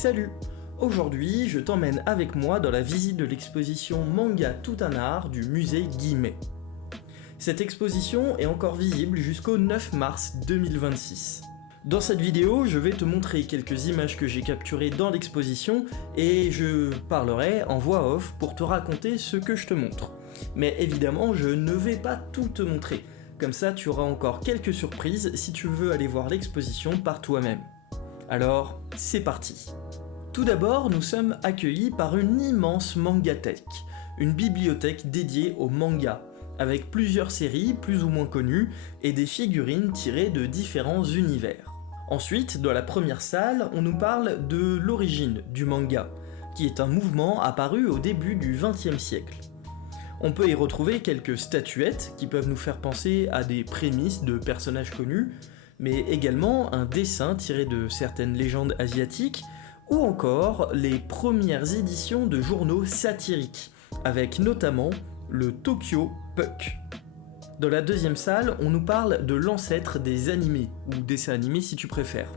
Salut! Aujourd'hui, je t'emmène avec moi dans la visite de l'exposition Manga Tout un art du musée Guimet. Cette exposition est encore visible jusqu'au 9 mars 2026. Dans cette vidéo, je vais te montrer quelques images que j'ai capturées dans l'exposition et je parlerai en voix off pour te raconter ce que je te montre. Mais évidemment, je ne vais pas tout te montrer. Comme ça, tu auras encore quelques surprises si tu veux aller voir l'exposition par toi-même. Alors, c'est parti! Tout d'abord, nous sommes accueillis par une immense mangathèque, une bibliothèque dédiée au manga, avec plusieurs séries plus ou moins connues et des figurines tirées de différents univers. Ensuite, dans la première salle, on nous parle de l'origine du manga, qui est un mouvement apparu au début du XXe siècle. On peut y retrouver quelques statuettes qui peuvent nous faire penser à des prémices de personnages connus, mais également un dessin tiré de certaines légendes asiatiques, ou encore les premières éditions de journaux satiriques, avec notamment le Tokyo Puck. Dans la deuxième salle, on nous parle de l'ancêtre des animés, ou dessins animés si tu préfères.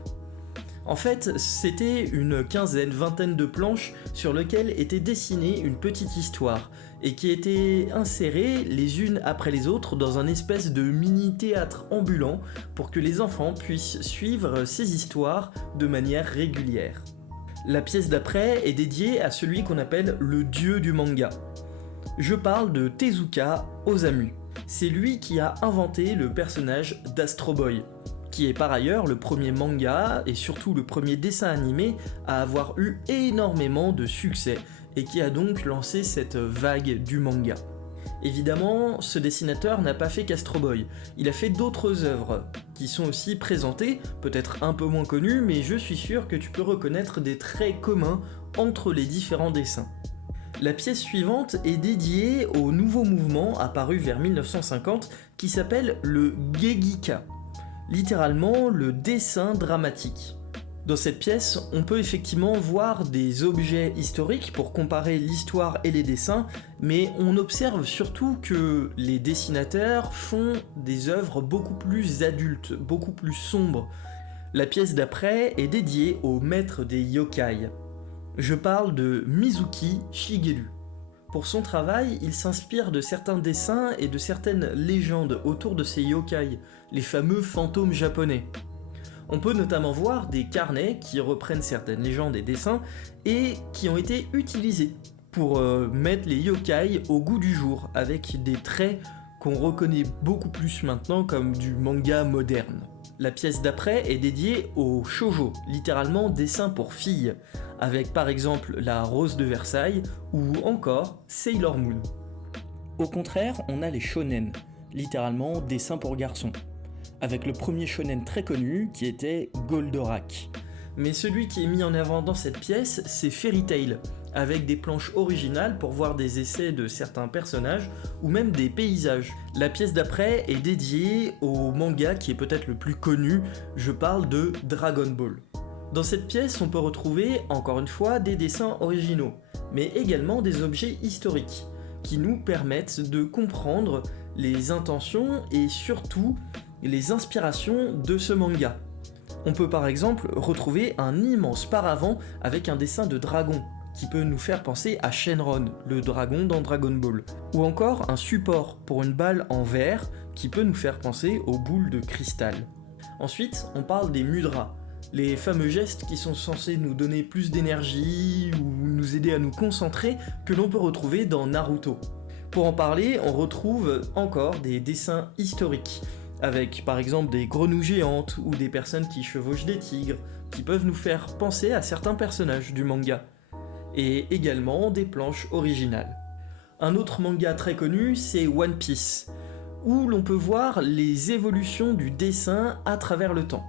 En fait, c'était une vingtaine de planches sur lesquelles était dessinée une petite histoire, et qui étaient insérées les unes après les autres dans un espèce de mini-théâtre ambulant pour que les enfants puissent suivre ces histoires de manière régulière. La pièce d'après est dédiée à celui qu'on appelle le dieu du manga. Je parle de Tezuka Osamu. C'est lui qui a inventé le personnage d'Astro Boy, qui est par ailleurs le premier manga et surtout le premier dessin animé à avoir eu énormément de succès et qui a donc lancé cette vague du manga. Évidemment, ce dessinateur n'a pas fait qu'Astro Boy, il a fait d'autres œuvres qui sont aussi présentées, peut-être un peu moins connues, mais je suis sûr que tu peux reconnaître des traits communs entre les différents dessins. La pièce suivante est dédiée au nouveau mouvement apparu vers 1950 qui s'appelle le Geigika, littéralement le dessin dramatique. Dans cette pièce, on peut effectivement voir des objets historiques pour comparer l'histoire et les dessins, mais on observe surtout que les dessinateurs font des œuvres beaucoup plus adultes, beaucoup plus sombres. La pièce d'après est dédiée au maître des yokai. Je parle de Mizuki Shigeru. Pour son travail, il s'inspire de certains dessins et de certaines légendes autour de ces yokai, les fameux fantômes japonais. On peut notamment voir des carnets qui reprennent certaines légendes et dessins et qui ont été utilisés pour mettre les yokai au goût du jour avec des traits qu'on reconnaît beaucoup plus maintenant comme du manga moderne. La pièce d'après est dédiée au shoujo, littéralement dessin pour filles, avec par exemple la Rose de Versailles ou encore Sailor Moon. Au contraire, on a les shonen, littéralement dessin pour garçons, avec le premier shonen très connu qui était Goldorak. Mais celui qui est mis en avant dans cette pièce, c'est Fairy Tail, avec des planches originales pour voir des essais de certains personnages ou même des paysages. La pièce d'après est dédiée au manga qui est peut-être le plus connu, je parle de Dragon Ball. Dans cette pièce, on peut retrouver, encore une fois, des dessins originaux, mais également des objets historiques, qui nous permettent de comprendre les intentions et surtout les inspirations de ce manga. On peut par exemple retrouver un immense paravent avec un dessin de dragon, qui peut nous faire penser à Shenron, le dragon dans Dragon Ball, ou encore un support pour une balle en verre qui peut nous faire penser aux boules de cristal. Ensuite, on parle des mudras, les fameux gestes qui sont censés nous donner plus d'énergie ou nous aider à nous concentrer que l'on peut retrouver dans Naruto. Pour en parler, on retrouve encore des dessins historiques, avec par exemple des grenouilles géantes ou des personnes qui chevauchent des tigres, qui peuvent nous faire penser à certains personnages du manga, et également des planches originales. Un autre manga très connu, c'est One Piece, où l'on peut voir les évolutions du dessin à travers le temps.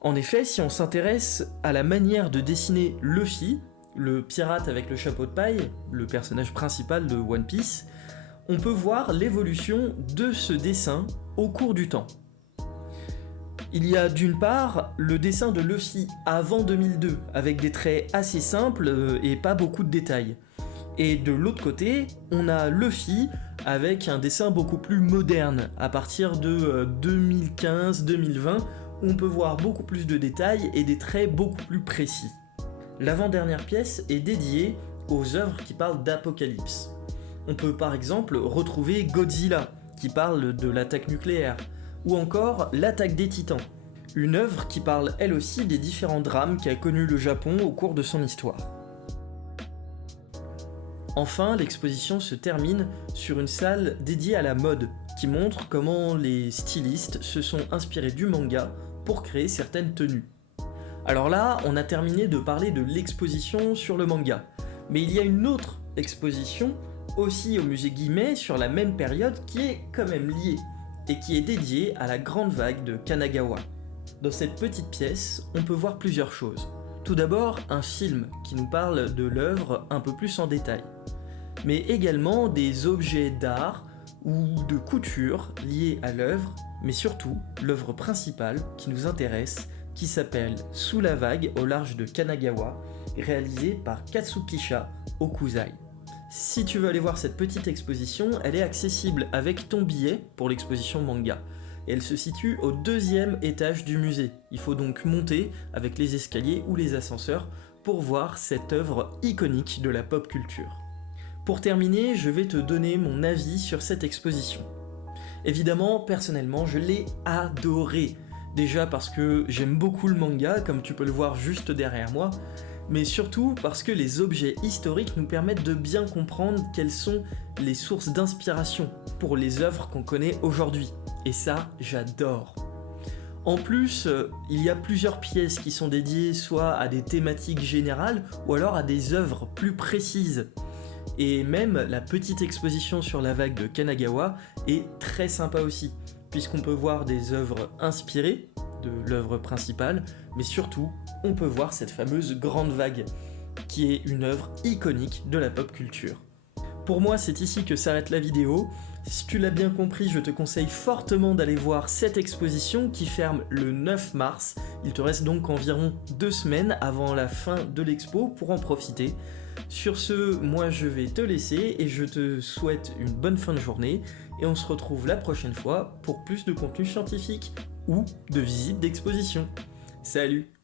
En effet, si on s'intéresse à la manière de dessiner Luffy, le pirate avec le chapeau de paille, le personnage principal de One Piece, on peut voir l'évolution de ce dessin au cours du temps. Il y a d'une part le dessin de Luffy avant 2002, avec des traits assez simples et pas beaucoup de détails. Et de l'autre côté, on a Luffy avec un dessin beaucoup plus moderne, à partir de 2015-2020, où on peut voir beaucoup plus de détails et des traits beaucoup plus précis. L'avant-dernière pièce est dédiée aux œuvres qui parlent d'apocalypse. On peut par exemple retrouver Godzilla, qui parle de l'attaque nucléaire, ou encore L'attaque des Titans, une œuvre qui parle elle aussi des différents drames qu'a connus le Japon au cours de son histoire. Enfin, l'exposition se termine sur une salle dédiée à la mode, qui montre comment les stylistes se sont inspirés du manga pour créer certaines tenues. Alors là, on a terminé de parler de l'exposition sur le manga, mais il y a une autre exposition, aussi au musée Guimet, sur la même période, qui est quand même liée, et qui est dédiée à la grande vague de Kanagawa. Dans cette petite pièce, on peut voir plusieurs choses. Tout d'abord, un film qui nous parle de l'œuvre un peu plus en détail, mais également des objets d'art ou de couture liés à l'œuvre, mais surtout l'œuvre principale qui nous intéresse, qui s'appelle Sous la vague au large de Kanagawa, réalisée par Katsukisha Okuzai. Si tu veux aller voir cette petite exposition, elle est accessible avec ton billet pour l'exposition manga. Et elle se situe au 2e étage du musée. Il faut donc monter avec les escaliers ou les ascenseurs pour voir cette œuvre iconique de la pop culture. Pour terminer, je vais te donner mon avis sur cette exposition. Évidemment, personnellement, je l'ai adorée. Déjà parce que j'aime beaucoup le manga, comme tu peux le voir juste derrière moi, mais surtout parce que les objets historiques nous permettent de bien comprendre quelles sont les sources d'inspiration pour les œuvres qu'on connaît aujourd'hui. Et ça, j'adore. En plus, il y a plusieurs pièces qui sont dédiées soit à des thématiques générales ou alors à des œuvres plus précises. Et même la petite exposition sur la vague de Kanagawa est très sympa aussi, puisqu'on peut voir des œuvres inspirées de l'œuvre principale, mais surtout, on peut voir cette fameuse grande vague, qui est une œuvre iconique de la pop culture. Pour moi, c'est ici que s'arrête la vidéo. Si tu l'as bien compris, je te conseille fortement d'aller voir cette exposition qui ferme le 9 mars. Il te reste donc environ 2 semaines avant la fin de l'expo pour en profiter. Sur ce, moi je vais te laisser et je te souhaite une bonne fin de journée et on se retrouve la prochaine fois pour plus de contenu scientifique ou de visites d'exposition. Salut!